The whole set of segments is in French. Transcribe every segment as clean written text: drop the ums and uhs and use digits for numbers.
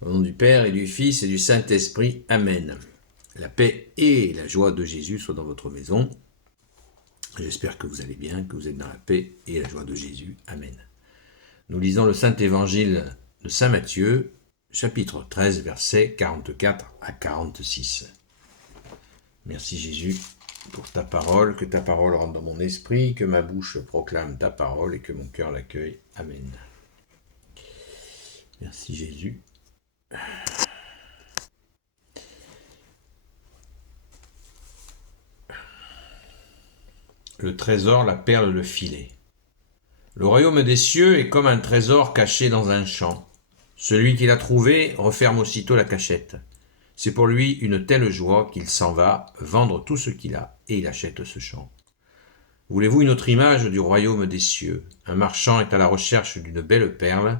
Au nom du Père et du Fils et du Saint-Esprit. Amen. La paix et la joie de Jésus soient dans votre maison. J'espère que vous allez bien, que vous êtes dans la paix et la joie de Jésus. Amen. Nous lisons le Saint-Évangile de Saint Matthieu, chapitre 13, versets 44 à 46. Merci Jésus pour ta parole, que ta parole rentre dans mon esprit, que ma bouche proclame ta parole et que mon cœur l'accueille. Amen. Merci Jésus. Le trésor, la perle, le filet. Le royaume des cieux est comme un trésor caché dans un champ. Celui qui l'a trouvé referme aussitôt la cachette. C'est pour lui une telle joie qu'il s'en va vendre tout ce qu'il a et il achète ce champ. Voulez-vous une autre image du royaume des cieux? Un marchand est à la recherche d'une belle perle.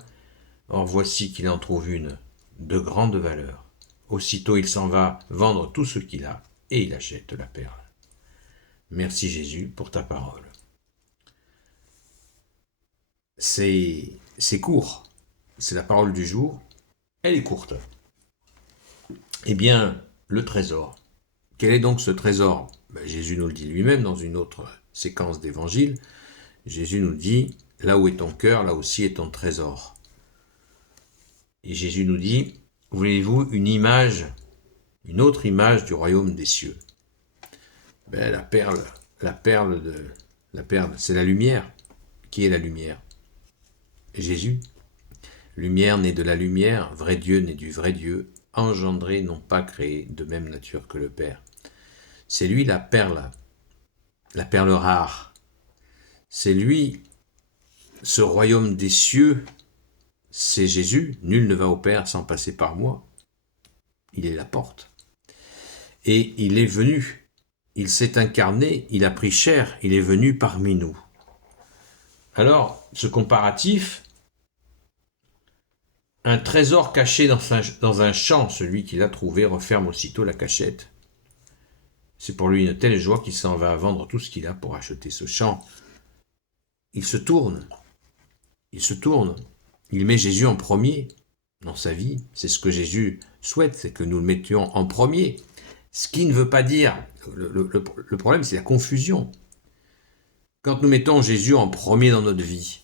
Or voici qu'il en trouve une de grande valeur. Aussitôt il s'en va vendre tout ce qu'il a et il achète la perle. Merci Jésus pour ta parole. C'est court, c'est la parole du jour, elle est courte. Eh bien, le trésor. Quel est donc ce trésor? Jésus nous le dit lui-même dans une autre séquence d'évangile. Jésus nous dit, là où est ton cœur, là aussi est ton trésor. Et Jésus nous dit, voulez-vous une autre image du royaume des cieux? La perle, c'est la lumière. Qui est la lumière? Jésus. Lumière née de la lumière, vrai Dieu né du vrai Dieu, engendré non pas créé, de même nature que le Père. C'est lui la perle rare. C'est lui, ce royaume des cieux, c'est Jésus. Nul ne va au Père sans passer par moi. Il est la porte. Et il est venu, il s'est incarné, il a pris chair, il est venu parmi nous. Alors, ce comparatif, un trésor caché dans un champ, celui qui l'a trouvé referme aussitôt la cachette. C'est pour lui une telle joie qu'il s'en va vendre tout ce qu'il a pour acheter ce champ. Il se tourne, il met Jésus en premier dans sa vie. C'est ce que Jésus souhaite, c'est que nous le mettions en premier. Ce qui ne veut pas dire, le problème c'est la confusion. Quand nous mettons Jésus en premier dans notre vie,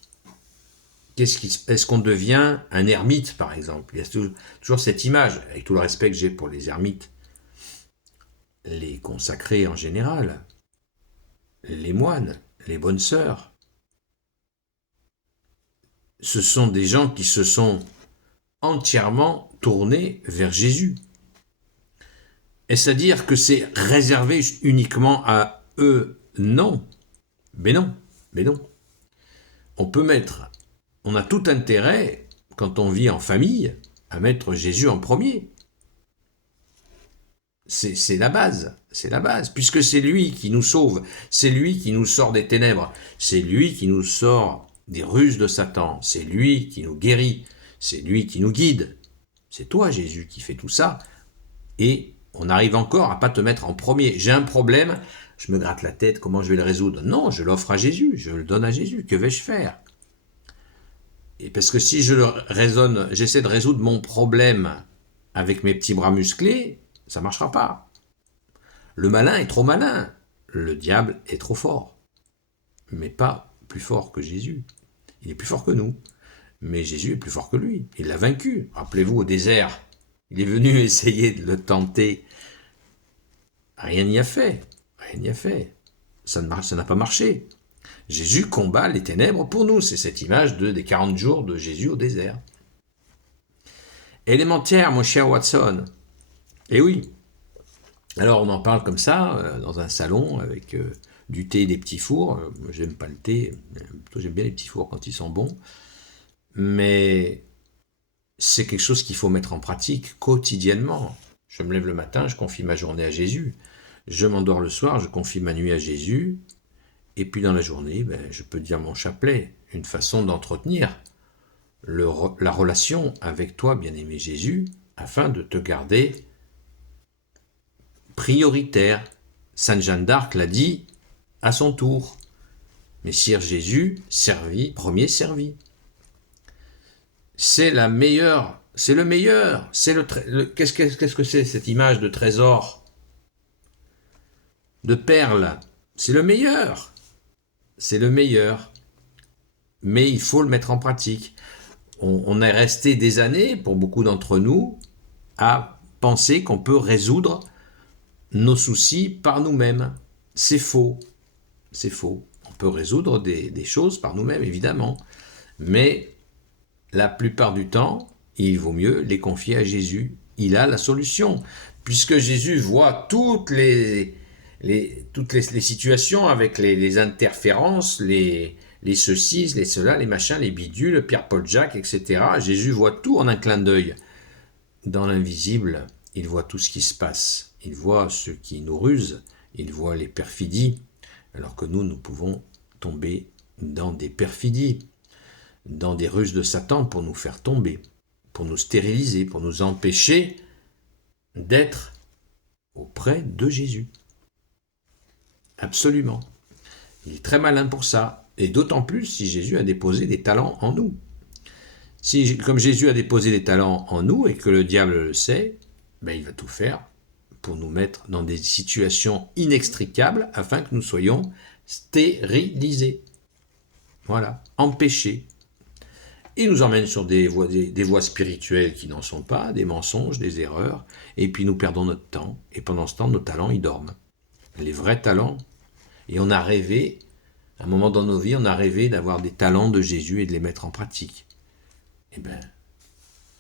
est-ce qu'on devient un ermite, par exemple? Il y a toujours cette image, avec tout le respect que j'ai pour les ermites, les consacrés en général, les moines, les bonnes sœurs. Ce sont des gens qui se sont entièrement tournés vers Jésus. Est-ce à dire que c'est réservé uniquement à eux? Non. Mais non. On a tout intérêt, quand on vit en famille, à mettre Jésus en premier. C'est la base, puisque c'est lui qui nous sauve, c'est lui qui nous sort des ténèbres, c'est lui qui nous sort des ruses de Satan, c'est lui qui nous guérit, c'est lui qui nous guide. C'est toi, Jésus, qui fais tout ça, et on arrive encore à pas te mettre en premier. J'ai un problème, je me gratte la tête, comment je vais le résoudre? Non, je l'offre à Jésus, je le donne à Jésus, que vais-je faire? Et parce que si j'essaie de résoudre mon problème avec mes petits bras musclés, ça ne marchera pas. Le malin est trop malin, le diable est trop fort, mais pas plus fort que Jésus. Il est plus fort que nous, mais Jésus est plus fort que lui. Il l'a vaincu. Rappelez-vous, au désert, il est venu essayer de le tenter. Rien n'y a fait. Ça n'a pas marché. Jésus combat les ténèbres pour nous. C'est cette image des 40 jours de Jésus au désert. Élémentaire, mon cher Watson. Eh oui. Alors on en parle comme ça, dans un salon, avec du thé et des petits fours. J'aime pas le thé, plutôt j'aime bien les petits fours quand ils sont bons. Mais c'est quelque chose qu'il faut mettre en pratique quotidiennement. Je me lève le matin, je confie ma journée à Jésus. Je m'endors le soir, je confie ma nuit à Jésus. Et puis dans la journée, je peux dire mon chapelet, une façon d'entretenir la relation avec toi, bien-aimé Jésus, afin de te garder prioritaire. Sainte Jeanne d'Arc l'a dit à son tour. Messire Jésus, servi, premier servi. C'est la meilleure c'est le meilleur. Qu'est-ce que c'est cette image de trésor, de perle? C'est le meilleur. C'est le meilleur. Mais il faut le mettre en pratique. On est resté des années, pour beaucoup d'entre nous, à penser qu'on peut résoudre nos soucis par nous-mêmes. C'est faux. C'est faux. On peut résoudre des choses par nous-mêmes, évidemment. Mais la plupart du temps, il vaut mieux les confier à Jésus. Il a la solution. Puisque Jésus voit toutes les situations avec les interférences, les ceci, les cela, les machins, les bidules, Pierre-Paul Jacques, etc. Jésus voit tout en un clin d'œil. Dans l'invisible, il voit tout ce qui se passe. Il voit ceux qui nous rusent. Il voit les perfidies. Alors que nous pouvons tomber dans des perfidies, dans des ruses de Satan pour nous faire tomber, pour nous stériliser, pour nous empêcher d'être auprès de Jésus. Absolument. Il est très malin pour ça. Et d'autant plus si Jésus a déposé des talents en nous. Comme Jésus a déposé des talents en nous et que le diable le sait, il va tout faire pour nous mettre dans des situations inextricables afin que nous soyons stérilisés. Voilà, empêchés. Il nous emmène sur des voies spirituelles qui n'en sont pas, des mensonges, des erreurs, et puis nous perdons notre temps. Et pendant ce temps, nos talents, ils dorment. Les vrais talents. Et on a rêvé, à un moment dans nos vies, on a rêvé d'avoir des talents de Jésus et de les mettre en pratique.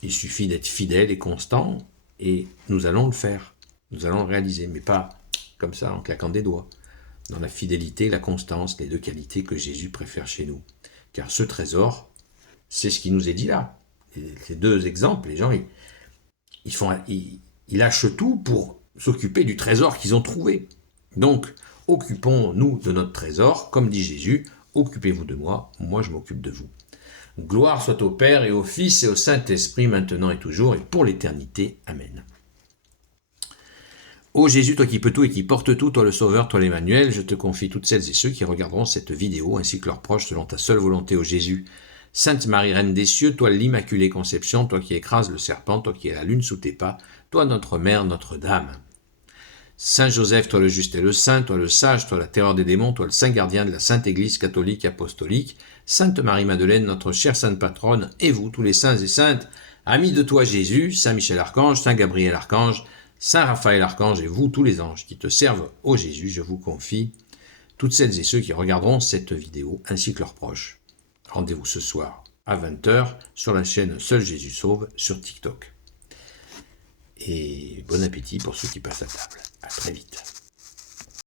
Il suffit d'être fidèle et constant, et nous allons le faire. Nous allons le réaliser, mais pas comme ça, en claquant des doigts. Dans la fidélité et la constance, les deux qualités que Jésus préfère chez nous. Car ce trésor, c'est ce qui nous est dit là. Ces deux exemples, les gens, ils lâchent tout pour s'occuper du trésor qu'ils ont trouvé. Donc, occupons-nous de notre trésor, comme dit Jésus, occupez-vous de moi, moi je m'occupe de vous. Gloire soit au Père et au Fils et au Saint-Esprit, maintenant et toujours, et pour l'éternité. Amen. Ô Jésus, toi qui peux tout et qui portes tout, toi le Sauveur, toi l'Emmanuel, je te confie toutes celles et ceux qui regarderont cette vidéo, ainsi que leurs proches, selon ta seule volonté, ô Jésus. Sainte Marie, Reine des cieux, toi l'Immaculée Conception, toi qui écrases le serpent, toi qui es la lune sous tes pas, toi notre Mère, Notre-Dame. Saint Joseph, toi le juste et le saint, toi le sage, toi la terreur des démons, toi le saint gardien de la Sainte Église catholique apostolique, Sainte Marie-Madeleine, notre chère sainte patronne, et vous, tous les saints et saintes, amis de toi Jésus, Saint Michel Archange, Saint Gabriel Archange, Saint Raphaël Archange et vous, tous les anges qui te servent, ô Jésus, je vous confie, toutes celles et ceux qui regarderont cette vidéo, ainsi que leurs proches. Rendez-vous ce soir à 20h sur la chaîne Seul Jésus Sauve sur TikTok. Et bon appétit pour ceux qui passent à table. À très vite.